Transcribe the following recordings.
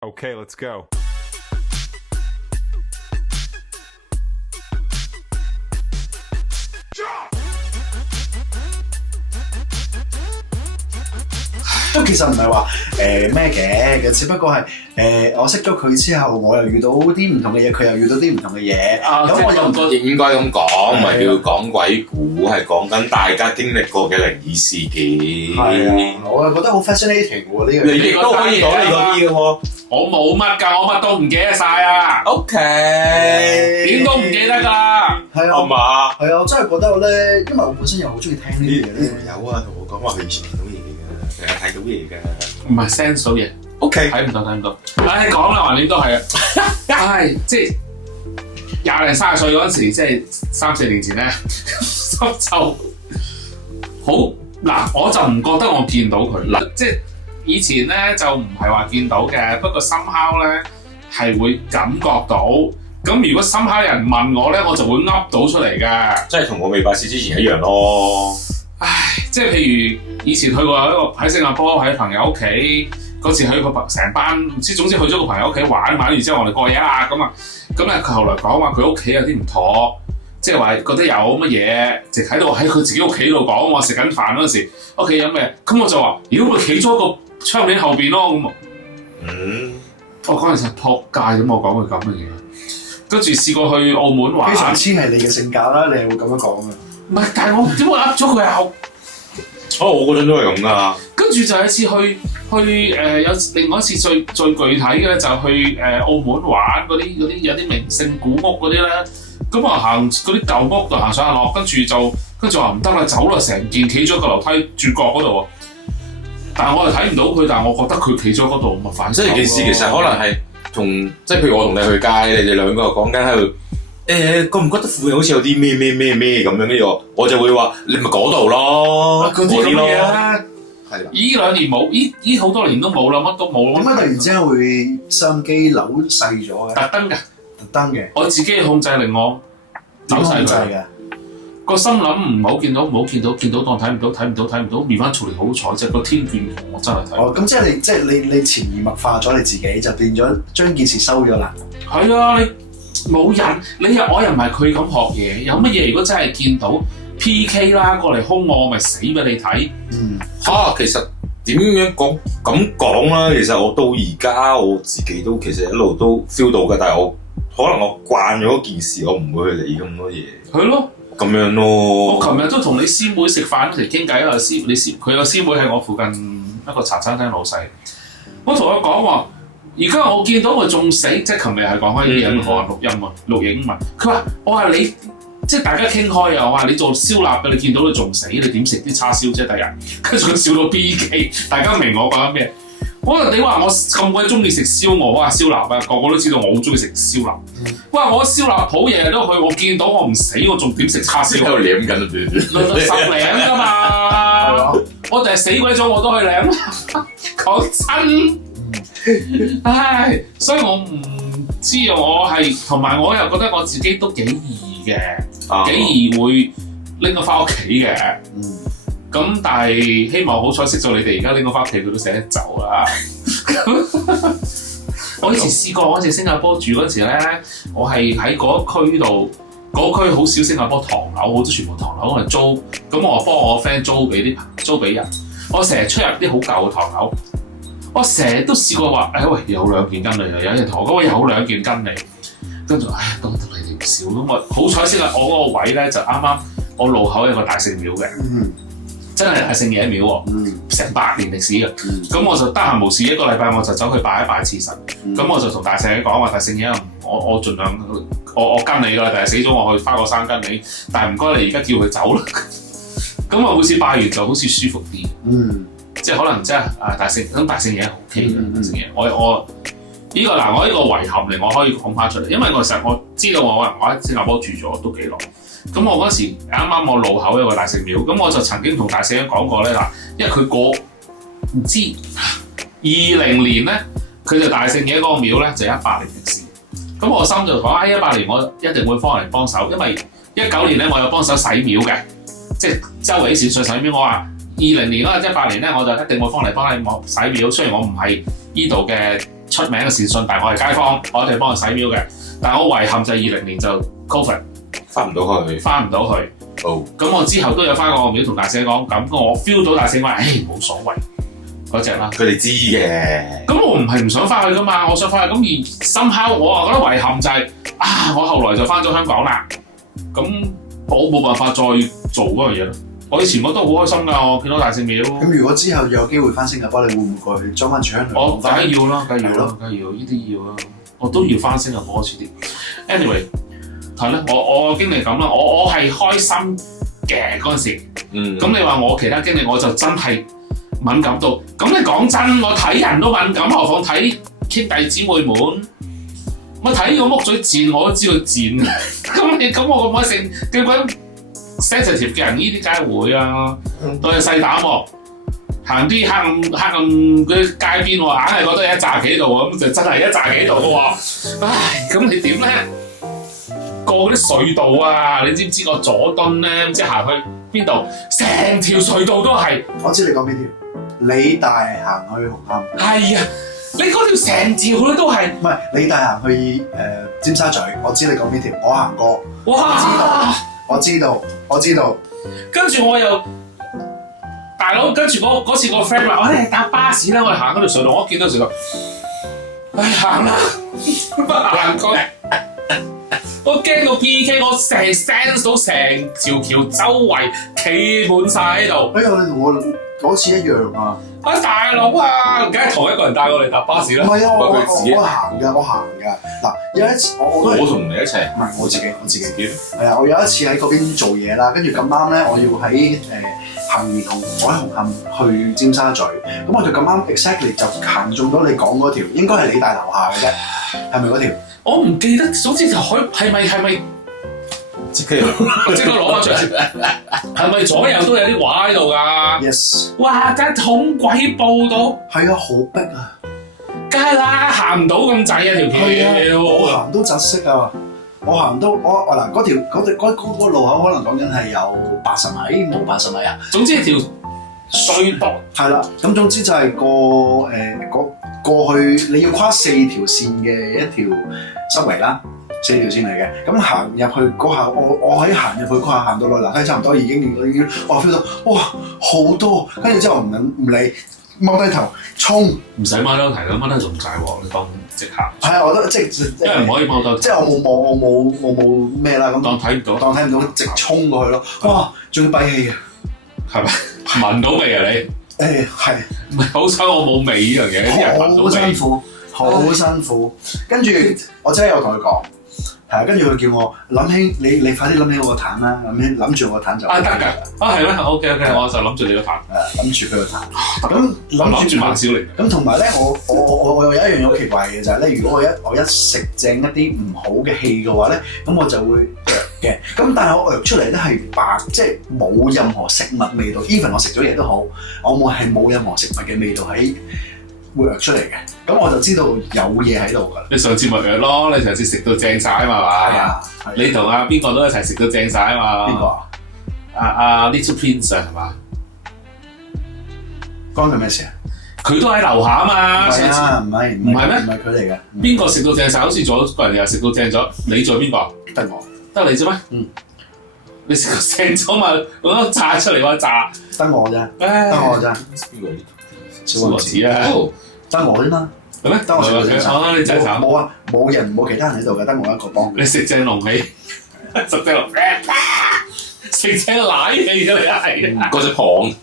Okay, let's go. 咁其實唔係話咩嘅，只不過係我識咗佢之後，我又遇到啲唔同嘅嘢，佢又遇到啲唔同嘅嘢。咁我又亦應該咁講，唔係叫講鬼故，係講緊大家經歷過嘅靈異事件。係啊，我又覺得好 fascinating 喎呢樣嘢。你哋都可以講你嗰啲嘅喎。我冇乜㗎，我乜都唔記得晒啊！ OK，點都唔記得㗎。係啊，係嘛？係啊，我真係覺得咧，因為我本身又好中意聽呢啲嘢咧。有啊，同我講話佢以前見到嘢嘅，成日睇到嘢嘅。唔係 sense 到嘢， OK，睇唔到睇唔到。唉，講啦，橫掂都係啊。唉，即係20零30歲嗰陣時，即係3、4年前咧，就好嗱，我就唔覺得我見到佢嗱，即係以前咧就唔係話見到嘅，不過somehow咧係會感覺到。咁如果somehow有人問我咧，我就會噏到出嚟嘅。即係同我未拜師之前一樣咯。唉，即係譬如以前去過一個喺新加坡喺朋友屋企嗰次去個成班唔知，總之去咗個朋友屋企玩完之後，我哋過夜啦咁啊，咁咧佢後來講話佢屋企有啲唔妥，即係話覺得有乜嘢，直喺度喺佢自己屋企度講，我食緊飯嗰陣時，屋企有咩？咁我就話：妖，佢企咗個窗簾後邊咯咁。我嗰陣時撲街咁，我講佢咁嘅嘢，跟住試過去澳門玩，非常之係你嘅性格啦，你係會咁樣講嘅。唔係，但係我點解噏咗佢口？我嗰陣都係咁噶。跟住就有一次去有另外一次最具體嘅咧，就去澳門玩嗰啲有啲名勝古屋嗰啲咧，咁啊行嗰啲舊屋度行上落，跟住話唔得啦，走啦，成件企咗個樓梯轉角嗰度喎。但係我又睇唔到佢，但係我覺得佢企咗嗰度，咪反。即係件事其實可能係同即係譬如我同你去街，你哋兩個講緊喺度。覺唔覺得附近好似有啲咩咁樣呢個？我就會話你咪嗰度咯，嗰啲咁嘅嘢咧，係啦。依2年冇，依好多年都冇啦，乜都冇啦。點解突然之間會收音機扭細咗嘅？特登㗎，特登嘅，我自己控制令我扭細佢嘅。個心諗唔好見到，見到當睇唔到，變翻出嚟好彩啫。個天眷我真係睇。哦，咁即係你潛移默化咗你自己，就變咗將件事收咗啦。係啊，你冇人，我又唔係佢咁學嘢。有乜嘢如果真係見到 PK 啦，過嚟兇我咪死俾你睇。其實點樣咁講啦？其實我到而家我自己都其實一路都 feel 到嘅，但係我可能我慣咗件事，我唔會去理咁多嘢。係咯。咁樣咯。我琴日都同你師妹食飯嗰時傾偈啦，佢個師妹係我附近一個茶餐廳老細。我同佢講話，而家我見到佢仲死，即係琴日係講開啲嘢，我話錄音啊、錄影嘛。佢話：我話你即係大家傾開啊，我話你做燒臘嘅，你見到佢仲死，你點食啲叉燒啫？第日跟住佢笑到 BK， 大家明我講咩？我話你話我咁鬼中意食燒鵝啊、燒臘啊，個個都知道我好中意食燒臘。哇！我燒臘鋪日日都去，我見到我唔死，我仲點食叉燒？喺度舐緊啊！ 10零㗎嘛，我哋係死鬼咗我都去舐。講真，唉，所以我唔知啊，我係同埋我又覺得我自己都幾易嘅，幾易會拎佢翻屋企嘅。咁但係希望好彩識咗你哋，而家拎我翻屋企佢都捨得走啦。我以前試過，我喺新加坡住嗰陣時咧，我係喺嗰區度，嗰區好少新加坡唐樓，好多全部唐樓，我係租，咁我幫我 friend 租俾人。我成日出入啲好舊嘅唐樓，我成日都試過話，喂，有2件跟你，有人同我講我有2件跟你，跟住都得你哋唔少咁啊！好彩先啊，我嗰個位咧就啱啱我路口有個大聖廟嘅。真係大聖爺廟喎，成100年歷史嘅。咁我就得閒無事1個禮拜我就走去拜一拜次神。咁我就同大聖爺講話：大聖爺，我盡量我跟你㗎啦，第日死咗我去花果山跟你。但係唔該你而家叫佢走啦。咁我每次拜完就好似舒服啲。即係可能即係大聖爺係 OK 嘅。大聖爺，我呢個嗱，我呢個遺憾嚟，我可以講翻出嚟，因為我知道我喺新加坡住咗都幾耐。咁我嗰時啱啱我路口有個大聖廟，咁我就曾經同大聖爺講過咧嗱，因為佢過唔知20年咧，佢就大聖爺嗰個廟咧就100年歷史。咁我心就講100年我一定會幫人幫手，因為19年咧我有幫手洗廟嘅，即係周圍啲善信洗廟。我話20年啦，100年咧我就一定會幫你洗廟。雖然我唔係呢度嘅出名嘅善信，但係我係街坊，我一定幫佢洗廟嘅。但係我遺憾就係2020年就 Covid 翻唔到去。好。咁我之後都有翻個廟同大聖講，咁我 feel 到大聖話，冇所謂嗰隻啦。佢哋知嘅。咁我唔係唔想翻去噶嘛，我想翻去。咁而somehow我啊覺得遺憾就係、我後來就翻咗香港啦。咁我冇辦法再做嗰樣嘢咯。我以前我都好開心㗎，我見到大聖廟。咁如果之後有機會翻新加坡，你會唔會過去裝翻住香港？我梗係要啦，梗係要，呢啲要啦。我都要翻新加坡遲啲。Anyway。係咧，我經歷咁啦，我係開心嘅嗰陣時。咁你話我其他經歷，我就真係敏感到。咁你講真，我睇人都敏感，何況睇兄弟姊妹們。我睇個木嘴賤，我都知佢賤。咁我咁鬼性，咁鬼 sensitive 嘅人，呢啲梗係會啊。對佢細膽喎，行啲黑暗嗰啲街邊喎，硬係覺得有一紮幾度喎，咁就真係一紮幾度嘅喎。唉，咁你點咧？過嗰啲隧道啊，你知唔知個佐敦咧？即係行去邊度，成條隧道都係。我知你講邊條，理大行去紅磡。係啊，你嗰條成條都係。唔係理大行去尖沙咀，我知你講邊條，我行過。哇！我知道。跟住我又大佬，跟住嗰次個 friend 話：我哋搭巴士啦，我哋行嗰條隧道，我見到隧道，行啦，行過嚟。我驚到 PK， 我成 sense 到成條橋周圍企滿晒喺度。哎呀，你同我嗰次一樣啊！大佬啊，梗係同一個人帶我哋搭巴士啦。唔係啊，佢自己我行㗎。嗱，有一次我同你一齊。唔係我自己。係啊，我有一次喺嗰邊做嘢啦，跟住咁啱咧，我要喺行兒童，我喺紅磡去尖沙咀，咁我就咁啱 exactly 就行中咗你講嗰條，應該係理大樓下嘅啫，係咪嗰條？我唔記得，總之就係咪即刻攞翻出嚟，係咪左右都有啲畫喺度㗎 ？Yes。哇！真係恐鬼報到。係啊，好逼啊！梗係啦，行唔到咁滯啊條橋。我行都窒息啊！我行到我嗱嗰路口可能講緊係有80米，冇80米啊。總之條隧道係啦，咁總之就係過去你要跨4條線嘅一條濕圍啦，4條線嚟嘅。咁行入去嗰下，我喺行入去嗰下行到落樓梯差唔多已經我 feel 到哇好多，跟住之後唔理踎低頭衝，唔使踎低頭，踎低頭仲大鑊，你當直行。係啊，我覺得即因為唔可以踎低頭，即係我冇咩啦咁，當睇唔到，直衝過去咯。哇，仲要閉氣啊，係咪？聞到味啊你？係，唔係好彩我冇味呢樣嘢，啲人聞到味。好辛苦，跟住我真係有同佢講，係啊，跟住佢叫我諗起你快啲諗起我個壇啦，諗住我個壇就得㗎，係咩 ？OK，我就諗住你個壇，諗住佢個壇，咁諗住萬小玲。咁同埋咧，我有一樣嘢好奇怪嘅就係咧，如果我一食正一啲唔好嘅氣嘅話咧，咁我就會嘅，咁但係我出嚟咧係白，即係冇任何食物味道 ，even 我食咗嘢都好，我冇任何食物嘅味道喺會出嚟嘅，咁我就知道有嘢喺度㗎。你上次咪約咯，你上次食到正晒啊嘛，係嘛？你同阿邊個都一齊食到正晒啊嘛？邊個啊？阿 Little Prince 係嘛？關佢咩事啊？佢都喺樓下啊嘛。唔係啊，唔係咩？唔係佢嚟嘅。邊個食到正晒？好似咗個人又食到正咗，你做邊個？得我。得你啫咩？你食到正咗嘛？攞炸出嚟嗰炸。得我啫。得我啫。邊個？小王子啊！得我啫嘛。係咩？得我食到正晒。你真係慘。冇啊，冇人冇其他人喺度嘅，得我一個幫佢。你食正龍氣，食正龍，食正奶氣㗎你係。嗰隻蚌，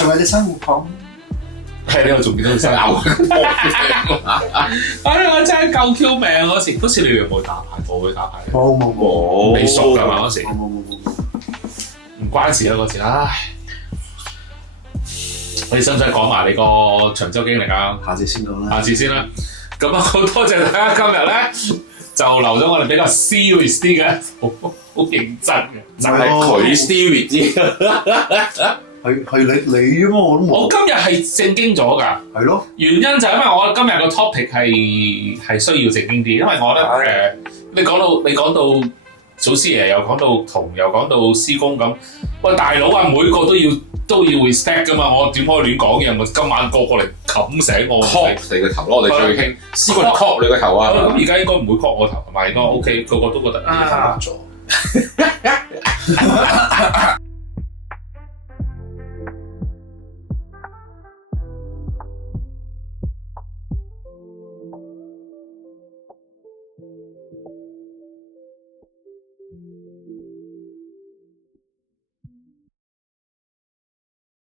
仲有隻生活蚌。係呢個仲見到佢生牛。哎呀！真係夠 Q 命嗰時，你哋有冇打牌？冇去打牌。冇。未熟㗎嘛嗰時。冇。唔關事啦嗰時，唉。你使唔使講埋你個長洲經歷啊？下次先講啦。下次先啦。咁啊，好多謝大家今日咧就留咗我哋比較 serious 啲嘅，好認真嘅，就係佢 serious 啲。係你啊嘛，我都冇。我今日係正經咗㗎。係咯。原因就係因為我今日個 topic 係需要正經啲，因為我覺得你講到祖師爺又講到銅，又講到施工咁。喂，大佬啊，每個都要 respect 噶嘛，我點可以亂講嘢？咪今晚個嚟冚醒我 call 你個頭咯，我哋最興試過 call 你個頭啊！咁而家應該唔會 call 我頭，係咪應該 OK？個個都覺得啱咗。